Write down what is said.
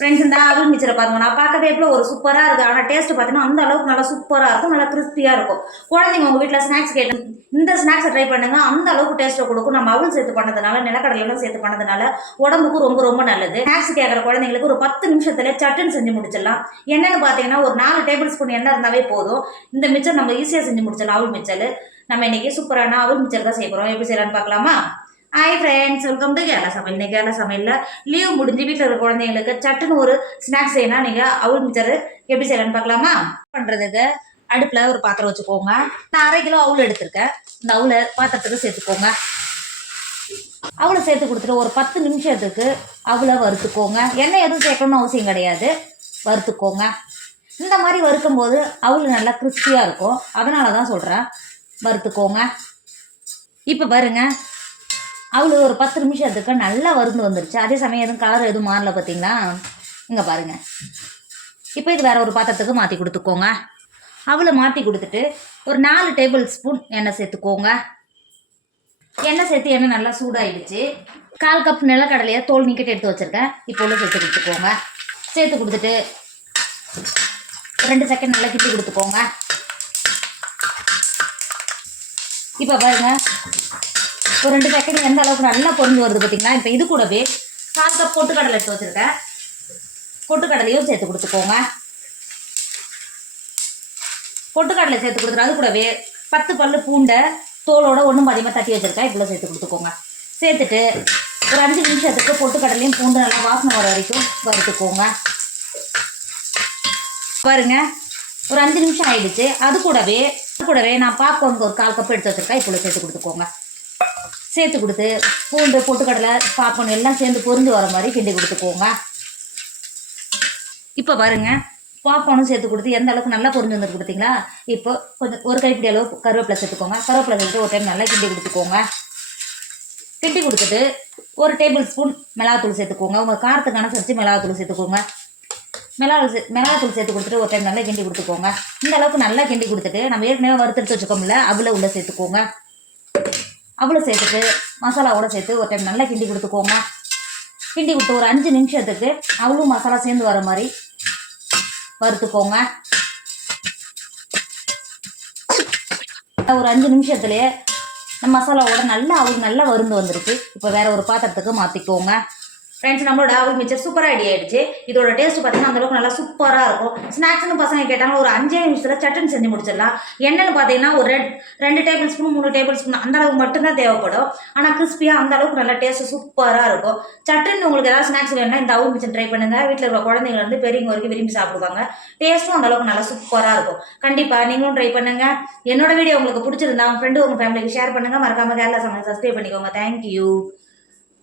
Friends இந்த அவல் மிச்சரை பாருங்க நான் பார்க்கவே எவ்வளோ ஒரு சூப்பராக இருக்குது ஆனால் டேஸ்ட்டு பார்த்தீங்கன்னா அந்த அளவுக்கு நல்லா சூப்பராக இருக்கும் நல்லா கிறிஸ்பியாக இருக்கும். குழந்தைங்க உங்கள் வீட்டில் ஸ்நாக்ஸ் கேட்டு இந்த ஸ்நாக்ஸை ட்ரை பண்ணுங்க அந்த அளவுக்கு டேஸ்ட்டை கொடுக்கும். நம்ம அவல் சேர்த்து பண்ணதுனால நிலக்கடலையெல்லாம் சேர்த்து பண்ணதுனால உடம்புக்கு ரொம்ப ரொம்ப நல்லது. ஸ்நாக்ஸ் கேட்குற குழந்தைங்களுக்கு ஒரு 10 நிமிஷத்துல சட்டுன்னு செஞ்சு முடிச்சிடலாம். என்னன்னு பார்த்தீங்கன்னா ஒரு 4 டேபிள் ஸ்பூன் எண்ணெய் இருந்தாவே போதும். இந்த மிச்சர் நம்ம ஈஸியாக செஞ்சு முடிச்சிடலாம். அவல் மிச்சர் நம்ம இன்னைக்கு சூப்பரான அவல் மிச்சர் தான் செய்கிறோம். எப்படி செய்யலான்னு பார்க்கலாமா? Hi friends, welcome to Kerala சமையல். இன்னைக்கு கேரளா சமையலில் லீவ் முடிஞ்சு வீட்டில் இருக்கிற குழந்தைங்களுக்கு சட்டுன்னு ஒரு ஸ்நாக்ஸ் செய்யணும். நீங்கள் அவல் மிச்சர் எப்படி செய்யலான்னு பார்க்கலாமா? பண்ணுறதுக்கு அடுப்பில் ஒரு பாத்திரம் வச்சுக்கோங்க. நான் 1/2 கிலோ அவல் எடுத்திருக்கேன். இந்த அவலை பாத்திரத்துக்கு சேர்த்துக்கோங்க. அவளை சேர்த்து கொடுத்துட்டு ஒரு 10 நிமிஷத்துக்கு அவளை வறுத்துக்கோங்க. எண்ணெய் எதுவும் சேர்க்கணும்னு அவசியம் கிடையாது, வறுத்துக்கோங்க. இந்த மாதிரி வறுக்கும்போது அவள் நல்லா கிறிஸ்பியாக இருக்கும், அதனால தான் சொல்கிறேன், வறுத்துக்கோங்க. இப்போ பாருங்க அவளு ஒரு 10 நிமிஷத்துக்கு நல்லா வறுந்து வந்துருச்சு. அதே சமயம் எதுவும் கலர் எதுவும் மாறல பார்த்தீங்களா? இங்கே பாருங்க. இப்போ இது வேற ஒரு பாத்திரத்துக்கு மாற்றி கொடுத்துக்கோங்க. அவளை மாற்றி கொடுத்துட்டு ஒரு 4 டேபிள் ஸ்பூன் எண்ணெய் சேர்த்துக்கோங்க. எண்ணெய் சேர்த்து எண்ணெய் நல்லா சூடாயிடுச்சு. 1/4 கப் நிலக்கடலையை தோல் நீக்கிட்டு எடுத்து வச்சுருக்கேன். இப்போ உள்ள சேர்த்து கொடுத்துக்கோங்க. சேர்த்து கொடுத்துட்டு 2 செகண்ட் நல்லா கிட்டி கொடுத்துக்கோங்க. இப்போ பாருங்க ஒரு 2 செகண்ட் எந்த அளவுக்கு நல்லா பொரிஞ்சு வருது பார்த்தீங்களா? இப்போ இது கூடவே 1/4 கப் பொட்டுக்கடலை எடுத்து வச்சுருக்கேன். பொட்டுக்கடலையும் சேர்த்து கொடுத்துக்கோங்க. பொட்டுக்கடலை சேர்த்து கொடுத்துட்டு அது கூடவே 10 பல்லு பூண்டை தோலோட ஒன்றும் பாதியமாக தட்டி வச்சுருக்கேன். இப்படி சேர்த்து கொடுத்துக்கோங்க. சேர்த்துட்டு ஒரு 5 நிமிஷத்துக்கு பொட்டுக்கடலையும் பூண்டு நல்லா வாசனை வர வரைக்கும் வறுத்துக்கோங்க. பாருங்க ஒரு 5 நிமிஷம் ஆயிடுச்சு. அது கூடவே நான் பாப்கார்னுக்கு ஒரு 1/4 கப் எடுத்து வச்சுருக்கேன். இப்போ சேர்த்து கொடுத்துக்கோங்க. சேர்த்து கொடுத்து பூண்டு பொட்டுக்கடலை பாப்கார்ன் எல்லாம் சேர்ந்து பொரிஞ்சு வர மாதிரி கிண்டி கொடுத்துக்கோங்க. இப்போ பாருங்க பாப்கார்னும் சேர்த்து கொடுத்து எந்த அளவுக்கு நல்லா பொரிஞ்சு வந்துருக்கு பார்த்தீங்களா? இப்போ கொஞ்சம் ஒரு கைப்பிடி அளவு கருவேப்பிலை சேர்த்துக்கோங்க. கருவேப்பிலை சேர்த்து ஒரு டைம் நல்லா கிண்டி கொடுத்துக்கோங்க. கிண்டி கொடுத்துட்டு ஒரு டேபிள் ஸ்பூன் மிளகாத்தூள் சேர்த்துக்கோங்க. உங்கள் காரத்துக்கு அனுசரித்து மிளகாத்தூள் சேர்த்துக்கோங்க. மிளகாத்தூள் சேர்த்து கொடுத்துட்டு ஒரு டைம் நல்லா கிண்டி கொடுத்துக்கோங்க. இந்த அளவுக்கு நல்லா கிண்டி கொடுத்துட்டு நம்ம ஏற்கனவே வறுத்தெடுத்து வச்சுக்கோம்ல அவளை உள்ளே சேர்த்துக்கோங்க. அவளை சேர்த்துட்டு மசாலாவோட சேர்த்து ஒரு டைம் நல்லா கிண்டி கொடுத்துக்கோங்க. கிண்டி கொடுத்து ஒரு 5 நிமிஷத்துக்கு அவளும் மசாலா சேர்ந்து வர மாதிரி வறுத்துக்கோங்க. ஒரு 5 நிமிஷத்துலேயே நம்ம மசாலாவோட நல்லா அவளுக்கு நல்லா வருந்து வந்துருக்கு. இப்போ வேற ஒரு பாத்திரத்துக்கு மாற்றிக்கோங்க. ஃப்ரெண்ட்ஸ் நம்மளோட அவல் மிச்சர் சூப்பராக ரெடி ஆகிடுச்சு. இதோட டேஸ்ட் பார்த்தீங்கன்னா அந்தளவுக்கு நல்லா சூப்பராக இருக்கும். ஸ்நாக்ஸ்னு பசங்க கேட்டாங்க ஒரு 5 நிமிஷத்தில் சட்டுன்னு செஞ்சு முடிச்சிடலாம். எண்ணெய்னு பார்த்தீங்கன்னா ஒரு 2 டேபிள் ஸ்பூன் 3 டேபிள் ஸ்பூன் அந்த அளவுக்கு மட்டும்தான் தேவைப்படும். ஆனால் கிறிஸ்பியாக அந்த அளவுக்கு நல்லா டேஸ்ட் சூப்பராக இருக்கும். சட்டுன்னு உங்களுக்கு ஏதாவது ஸ்நாக்ஸ் வேணும்னா இந்த அவல் மிச்சர் ட்ரை பண்ணுங்கள். வீட்டில் இருக்கிற குழந்தைங்க வந்து பெரியவங்க வரைக்கும் விரும்பி சாப்பிடுவாங்க. டேஸ்ட்டும் அந்த அளவுக்கு நல்லா சூப்பராக இருக்கும். கண்டிப்பாக நீங்களும் ட்ரை பண்ணுங்கள். என்னோட வீடியோ உங்களுக்கு பிடிச்சிருந்தா உங்கள் ஃப்ரெண்டு உங்கள் ஃபேமிலிக்கு ஷேர் பண்ணுங்கள். மறக்காமல் கேரளா சமையல் சப்ஸ்கிரைப் பண்ணிக்கோங்க. தேங்க்யூ.